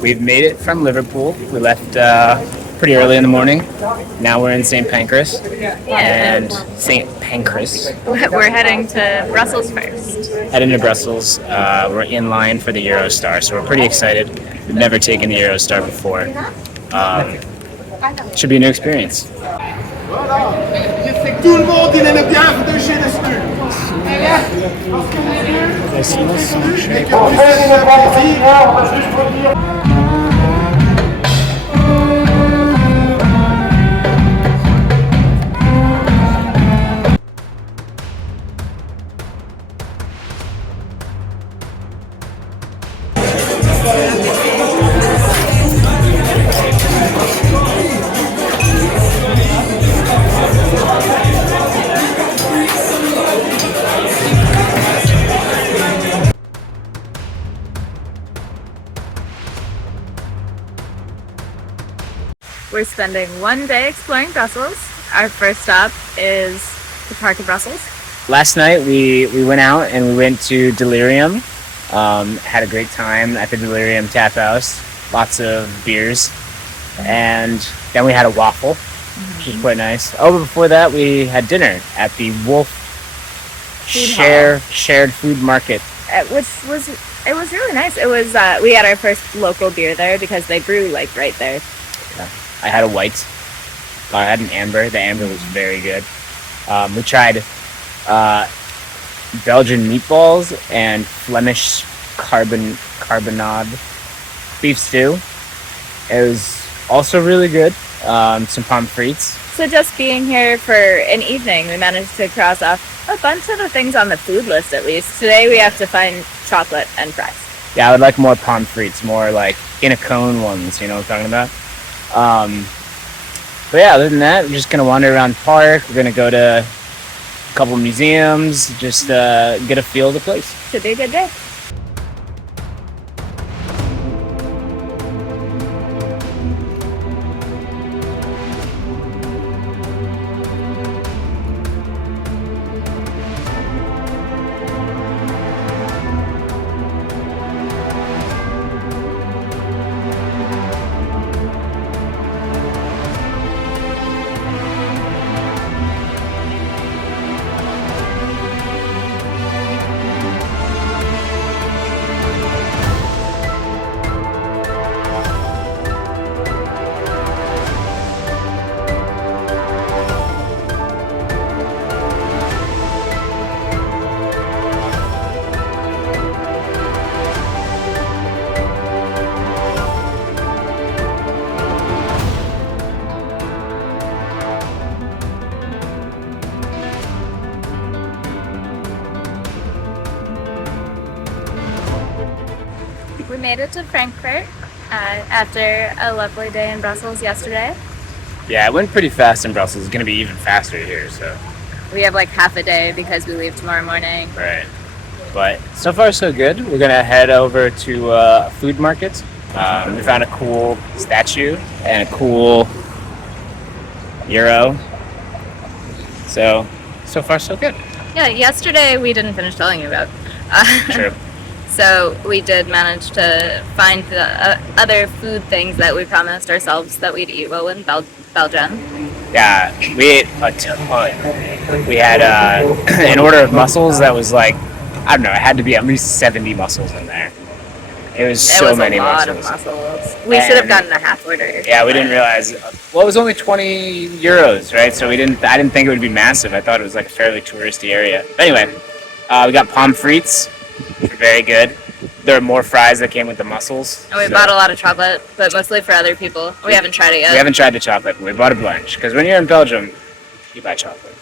We've made it from Liverpool. We left pretty early in the morning. Now we're in St. Pancras. And St. Pancras. We're heading to Brussels first. Heading to Brussels. We're in line for the Eurostar, so we're pretty excited. We've never taken the Eurostar before. Should be a new experience. Tout le monde, il aime bien vous toucher dessus. We're spending one day exploring Brussels. Our first stop is the Park of Brussels. Last night we went out and we went to Delirium. Had a great time at the Delirium Tap House. Lots of beers. And then we had a waffle, which was quite nice. Oh, but before that we had dinner at the Wolf Shared Food Market. It was really nice. It was we had our first local beer there because they brew like right there. Yeah. I had a white. I had an amber. The amber was very good. We tried Belgian meatballs and Flemish carbonade beef stew. It was also really good. Some pommes frites. So just being here for an evening, we managed to cross off a bunch of the things on the food list at least. Today we have to find chocolate and fries. Yeah, I would like more pommes frites, more like in a cone ones, you know what I'm talking about? But yeah, other than that, we're just going to wander around the park. We're going to go to a couple museums, just get a feel of the place. Should be a good day. We made it to Frankfurt after a lovely day in Brussels yesterday. Yeah, it went pretty fast in Brussels. It's going to be even faster here, so. We have like half a day because we leave tomorrow morning. Right. But so far, so good. We're going to head over to a food market. We found a cool statue and a cool euro. So far, so good. Yeah, yesterday we didn't finish telling you about. True. So we did manage to find the other food things that we promised ourselves that we'd eat while in Belgium. Yeah, we ate a ton. We had an order of mussels that was like, I don't know, it had to be at least 70 mussels in there. It was so many mussels. It was a lot of mussels. We should have gotten a half order. Yeah, we didn't realize. Well, it was only 20 euros, right? So I didn't think it would be massive. I thought it was like a fairly touristy area. But anyway, we got pommes frites. Very good. There are more fries that came with the mussels. And we bought a lot of chocolate, but mostly for other people. We haven't tried it yet. We haven't tried the chocolate, but we bought a bunch. Because when you're in Belgium, you buy chocolate.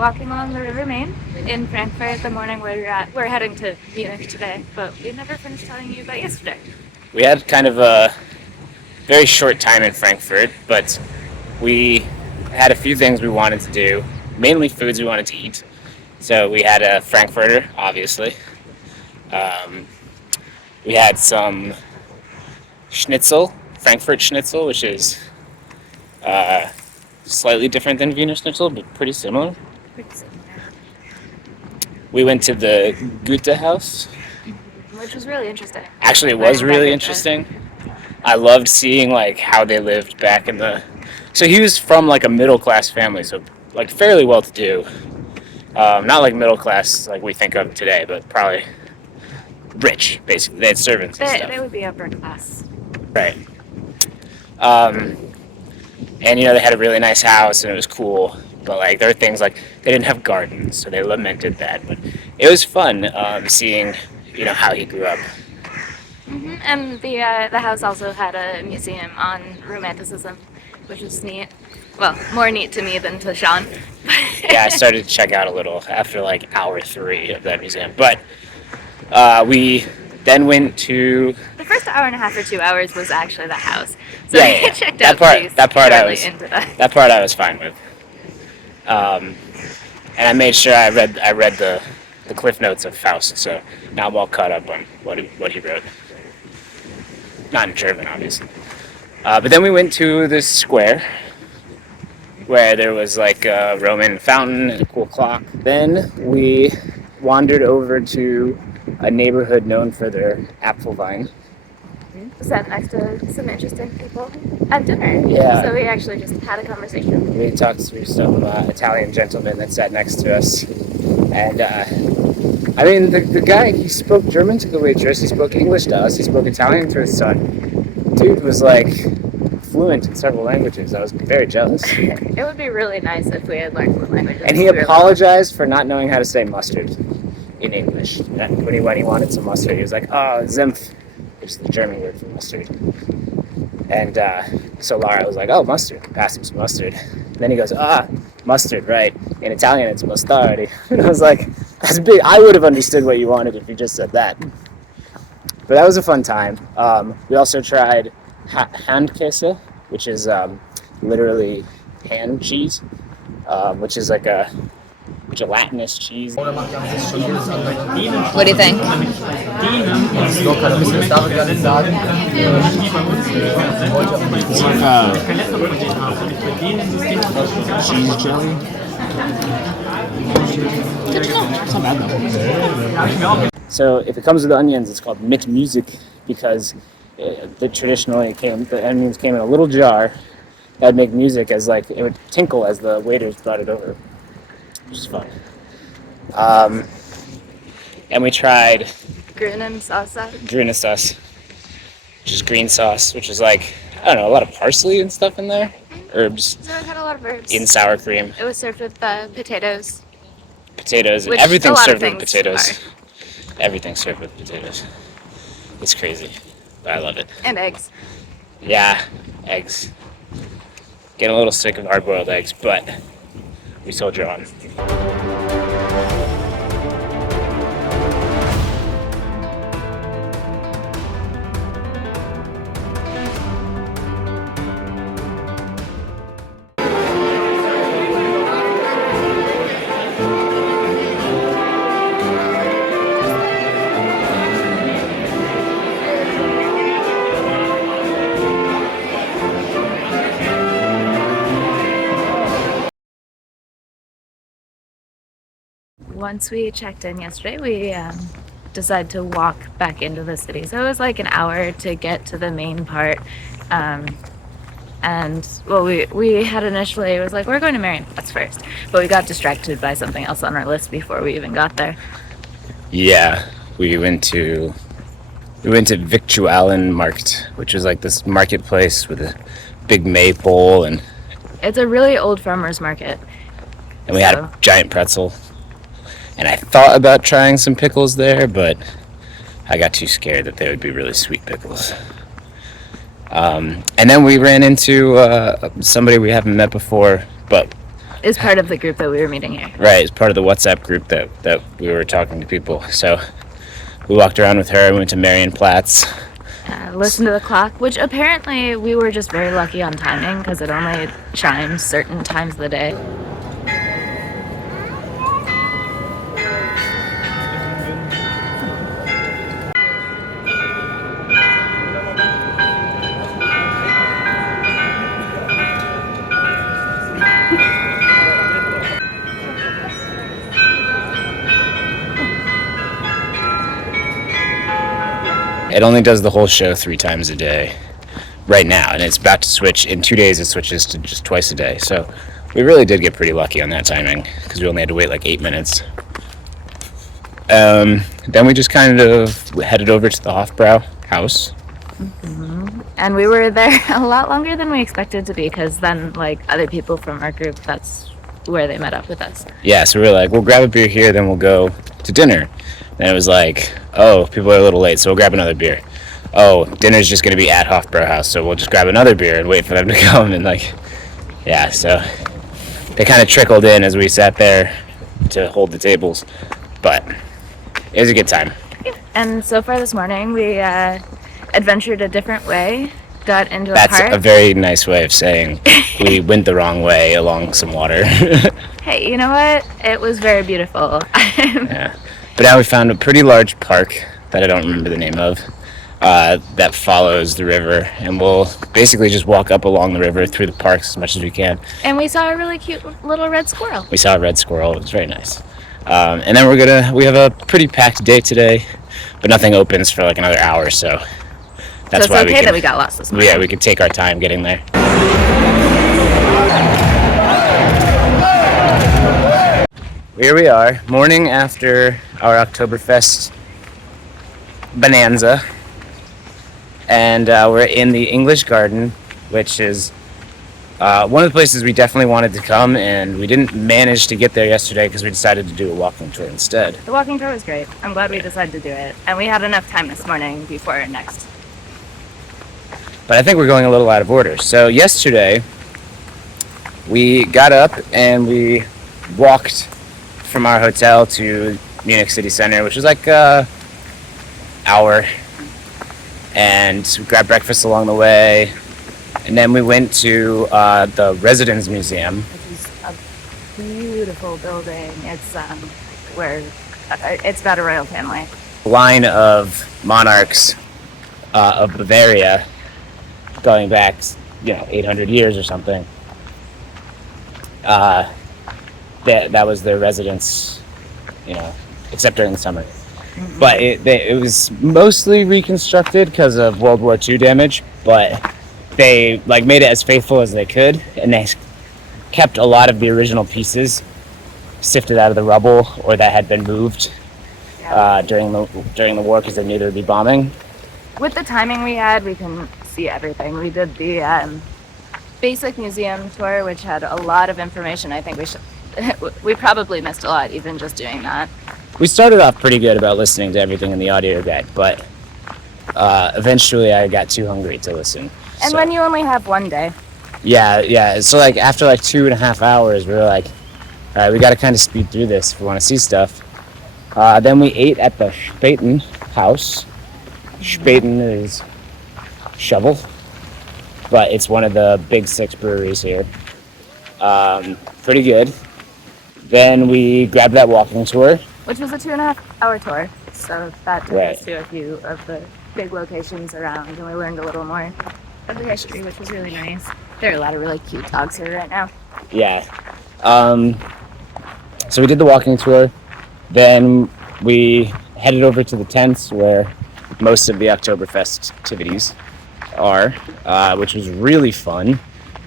walking along the River Main in Frankfurt the morning we're at. We're heading to Munich today, but we never finished telling you about yesterday. We had kind of a very short time in Frankfurt, but we had a few things we wanted to do, mainly foods we wanted to eat. So we had a Frankfurter, obviously. We had some schnitzel, Frankfurt schnitzel, which is slightly different than Wiener Schnitzel, but pretty similar. We went to the Goethe House, which was really interesting. Actually, it was really interesting. I loved seeing like how they lived back in the. So he was from like a middle class family, so like fairly well to do. Not like middle class like we think of today, but probably rich. Basically, they had servants and stuff. They would be upper class. Right. And they had a really nice house and it was cool. But like there were things like they didn't have gardens, so they lamented that. But it was fun seeing how he grew up. Mm-hmm. And the house also had a museum on Romanticism, which was neat. Well, more neat to me than to Sean. Yeah, I started to check out a little after like hour 3 of that museum. But we then went to the first hour and a half or 2 hours was actually the house. So yeah, we checked out that part I was fine with. And I made sure I read the Cliff Notes of Faust, so now I'm all caught up on what he wrote. Not in German, obviously. But then we went to this square where there was like a Roman fountain and a cool clock. Then we wandered over to a neighborhood known for their apple vine. Sat next to some interesting people at dinner. Yeah. So we actually just had a conversation. We talked to some Italian gentlemen that sat next to us. And the guy, he spoke German to the waitress, he spoke English to us, he spoke Italian to his son. Dude was like fluent in several languages. I was very jealous. It would be really nice if we had learned more languages. And he apologized for not knowing how to say mustard in English. When he wanted some mustard, he was like, oh, Senf, which is the German word for mustard. And so Lara was like, oh, mustard. Pass him some mustard. And then he goes, mustard, right. In Italian, it's mostardi. And I was like, that's big. I would have understood what you wanted if you just said that. But that was a fun time. We also tried Handkäse, which is literally hand cheese, which is like a gelatinous cheese. What do you think? Cheese jelly. It's not bad though. So if it comes with onions, it's called mit Musik because traditionally the onions came in a little jar that would make music as like it would tinkle as the waiters brought it over, which is fun. And we tried grünen sauce, which is green sauce, which is like a lot of parsley and stuff in there, herbs. So it had a lot of herbs. In sour cream. It was served with potatoes. Potatoes. Everything's served with potatoes. Everything's served with potatoes. It's crazy, but I love it. And eggs. Yeah, eggs. Getting a little sick of hard-boiled eggs, but we soldier on. Once we checked in yesterday, we decided to walk back into the city. So it was like an hour to get to the main part. We had initially, it was like, we're going to Marienplatz first. But we got distracted by something else on our list before we even got there. Yeah, we went to Victualenmarkt, which is like this marketplace with a big maypole and... It's a really old farmer's market. And we had a giant pretzel. And I thought about trying some pickles there, but I got too scared that they would be really sweet pickles. And then we ran into somebody we haven't met before, but is part of the group that we were meeting here. Right, it's part of the WhatsApp group that we were talking to people. So we walked around with her. We went to Marienplatz. Listen to the clock, which apparently we were just very lucky on timing because it only chimes certain times of the day. It only does the whole show 3 times a day right now, and it's about to switch. In 2 days, it switches to just twice a day. So we really did get pretty lucky on that timing because we only had to wait like 8 minutes. Then we just kind of headed over to the Hofbrau house. Mm-hmm. And we were there a lot longer than we expected to be because then, like, other people from our group, that's where they met up with us. Yeah, so we were like, we'll grab a beer here, then we'll go to dinner. And it was like, oh, people are a little late, so we'll grab another beer. Oh, dinner's just going to be at Hofbrau House, so we'll just grab another beer and wait for them to come. And like, yeah, so they kind of trickled in as we sat there to hold the tables. But it was a good time. And so far this morning, we adventured a different way, got into a That's park. a very nice way of saying we went the wrong way along some water. Hey, you know what? It was very beautiful. Yeah. But now we found a pretty large park that I don't remember the name of that follows the river, and we'll basically just walk up along the river through the parks as much as we can. And we saw a really cute little red squirrel. We saw a red squirrel. It was very nice. And then we have a pretty packed day today, but nothing opens for like another hour, so that's so why it's okay that we got lost this morning. Yeah, we could take our time getting there. Here we are, morning after our Oktoberfest bonanza, and we're in the English Garden, which is one of the places we definitely wanted to come, and we didn't manage to get there yesterday because we decided to do a walking tour instead. The walking tour was great. I'm glad we decided to do it, and we had enough time this morning before our next. But I think we're going a little out of order. So yesterday, we got up and we walked from our hotel to Munich city center, which was like an hour, and we grabbed breakfast along the way, and then we went to the Residence Museum, Which is a beautiful building. It's where it's about a royal family. line of monarchs of Bavaria going back 800 years or something. That was their residence, except during the summer. Mm-hmm. But it was mostly reconstructed because of World War II damage, but they made it as faithful as they could, and they kept a lot of the original pieces sifted out of the rubble or that had been moved during the war because they knew there would be bombing. With the timing we had, we can see everything. We did the basic museum tour, which had a lot of information. I think we probably missed a lot even just doing that. We started off pretty good about listening to everything in the audio guide, but eventually I got too hungry to listen. And when you only have one day. Yeah. So after 2.5 hours, we were like, all right, we got to kind of speed through this if we want to see stuff. Then we ate at the Spaten house. Spaten is shovel, but it's one of the big 6 breweries here. Pretty good. Then we grabbed that walking tour. Which was a 2.5-hour tour, so that took us to a few of the big locations around, and we learned a little more of the history, which was really nice. There are a lot of really cute dogs here right now. Yeah. So we did the walking tour. Then we headed over to the tents where most of the Oktoberfest activities are, which was really fun.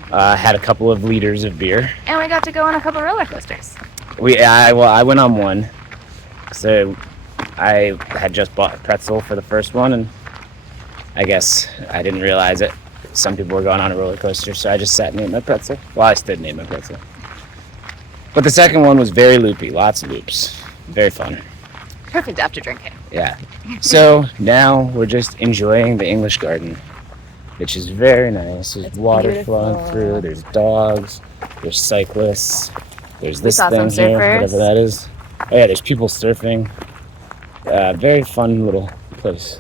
Had a couple of liters of beer. And we got to go on a couple roller coasters. I went on one. So I had just bought a pretzel for the first one, and I guess I didn't realize it. Some people were going on a roller coaster, so I just sat and ate my pretzel. Well, I stood and ate my pretzel. But the second one was very loopy, lots of loops. Very fun. Perfect after drinking. Yeah. So now we're just enjoying the English Garden. which is very nice. There's It's water beautiful. flowing through. There's dogs. There's cyclists. There's this saw thing some here, surfers. whatever that is. Oh yeah, there's people surfing. Very fun little place.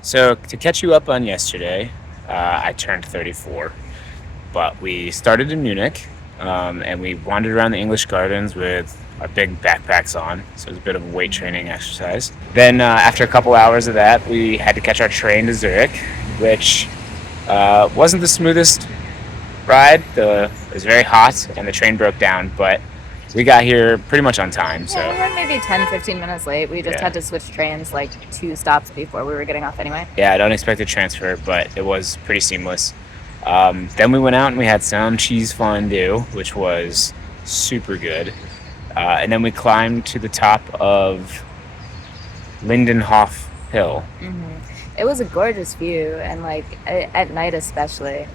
So to catch you up on yesterday, I turned 34, but we started in Munich, and we wandered around the English gardens with our big backpacks on, so it was a bit of a weight training exercise. Then after a couple hours of that, we had to catch our train to Zurich, which wasn't the smoothest ride. It was very hot, and the train broke down, but we got here pretty much on time. So Yeah, we were maybe 10-15 minutes late. We just had to switch trains like 2 stops before we were getting off anyway. yeah, I don't expect a transfer, but it was pretty seamless. Then we went out and we had some cheese fondue, which was super good. And then we climbed to the top of Lindenhof Hill. It was a gorgeous view, and like at night especially.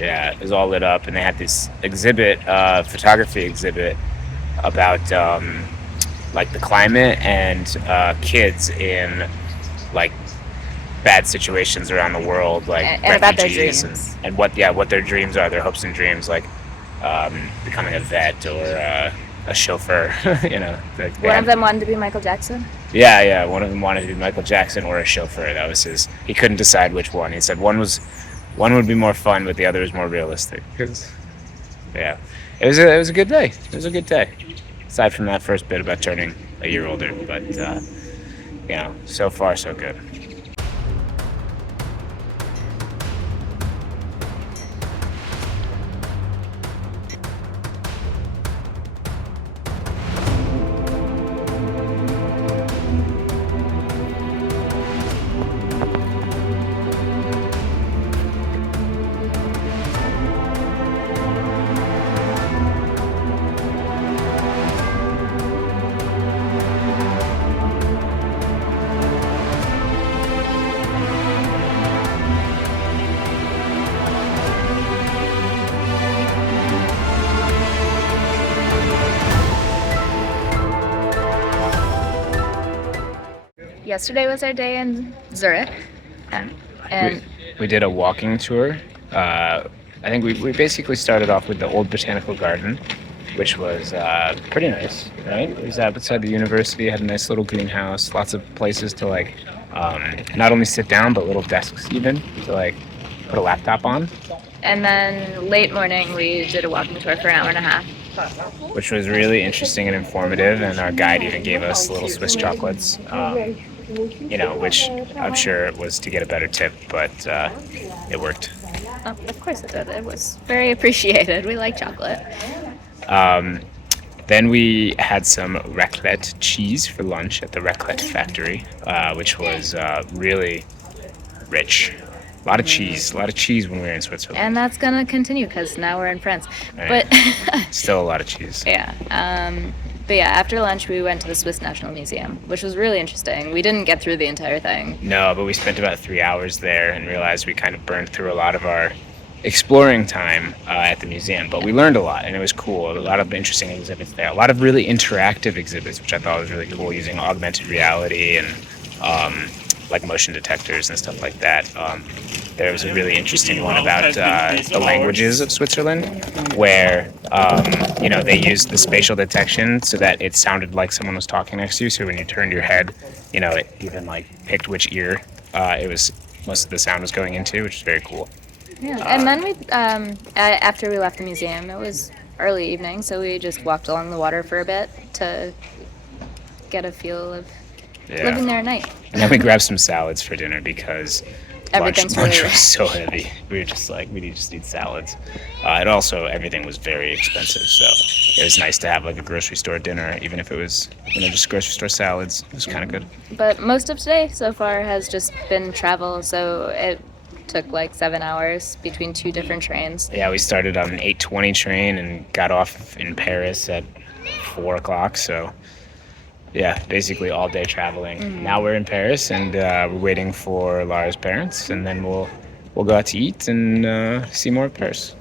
Yeah, it was all lit up, and they had this exhibit, photography exhibit, about like the climate and kids in like bad situations around the world, like And about their refugees, dreams. and what their dreams are, their hopes and dreams, like becoming a vet or a chauffeur. You know, One of them wanted to be Michael Jackson. Yeah, one of them wanted to be Michael Jackson or a chauffeur. That was his. He couldn't decide which one. He said one would be more fun, but the other was more realistic. Yeah, it was a good day. It was a good day. Aside from that first bit about turning a year older, but so far so good. Yesterday was our day in Zurich, and We did a walking tour. I think we basically started off with the old botanical garden, which was pretty nice, right? It was outside the university, had a nice little greenhouse, lots of places to like not only sit down, but little desks even to like put a laptop on, and then late morning we did a walking tour for an hour and a half. which was really interesting and informative. And our guide even gave us little Swiss chocolates, which I'm sure was to get a better tip, but it worked. Of course it did. It was very appreciated. We like chocolate. Then we had some raclette cheese for lunch at the raclette factory, which was really rich. A lot of cheese when we were in Switzerland. And that's going to continue because now we're in France. Right. But Still a lot of cheese. yeah. But yeah, after lunch we went to the Swiss National Museum, which was really interesting. We didn't get through the entire thing. No, but we spent about 3 hours there and realized we kind of burned through a lot of our exploring time at the museum. But we learned a lot, and it was cool. A lot of interesting exhibits there. A lot of really interactive exhibits, which I thought was really cool, using augmented reality and like motion detectors and stuff like that. There was a really interesting one about the languages of Switzerland, where they used the spatial detection so that it sounded like someone was talking next to you. So when you turned your head, it even like picked which ear most of the sound was going into, which is very cool. Yeah, and then we after we left the museum, it was early evening, so we just walked along the water for a bit to get a feel of living there at night. And then we grabbed some salads for dinner because Everything's lunch really was so heavy. We were just like, we just need salads. And also, everything was very expensive, so it was nice to have like a grocery store dinner, even if it was, just grocery store salads. It was kind of good. But most of today so far has just been travel, so it took like 7 hours between 2 different trains. Yeah, we started on an 8:20 train and got off in Paris at 4 o'clock, so yeah, basically all day traveling. Now we're in Paris, and we're waiting for Lara's parents, and then we'll go out to eat and see more of Paris.